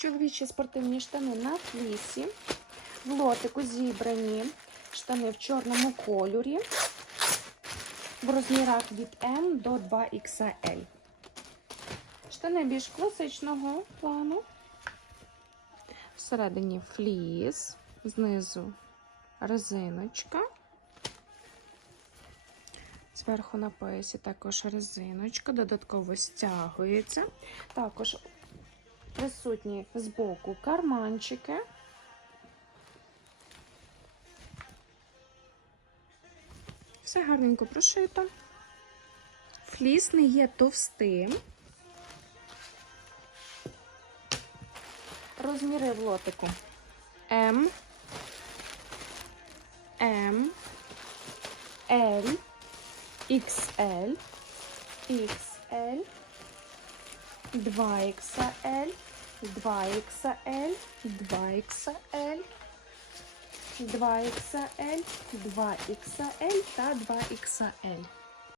Чоловічі спортивні штани на флісі. В лотику зібрані штани в чорному кольорі. В розмірах від М до 2XL. Штани більш класичного плану. Всередині фліс, знизу резиночка. Зверху на поясі також резиночка, додатково стягується. Також присутні збоку карманчики. Все гарненько прошито. Фліс не є товстим. Розміри в лотику М, М, L, XL, XL, 2XL, 2XL, 2XL, 2XL, 2XL та 2XL.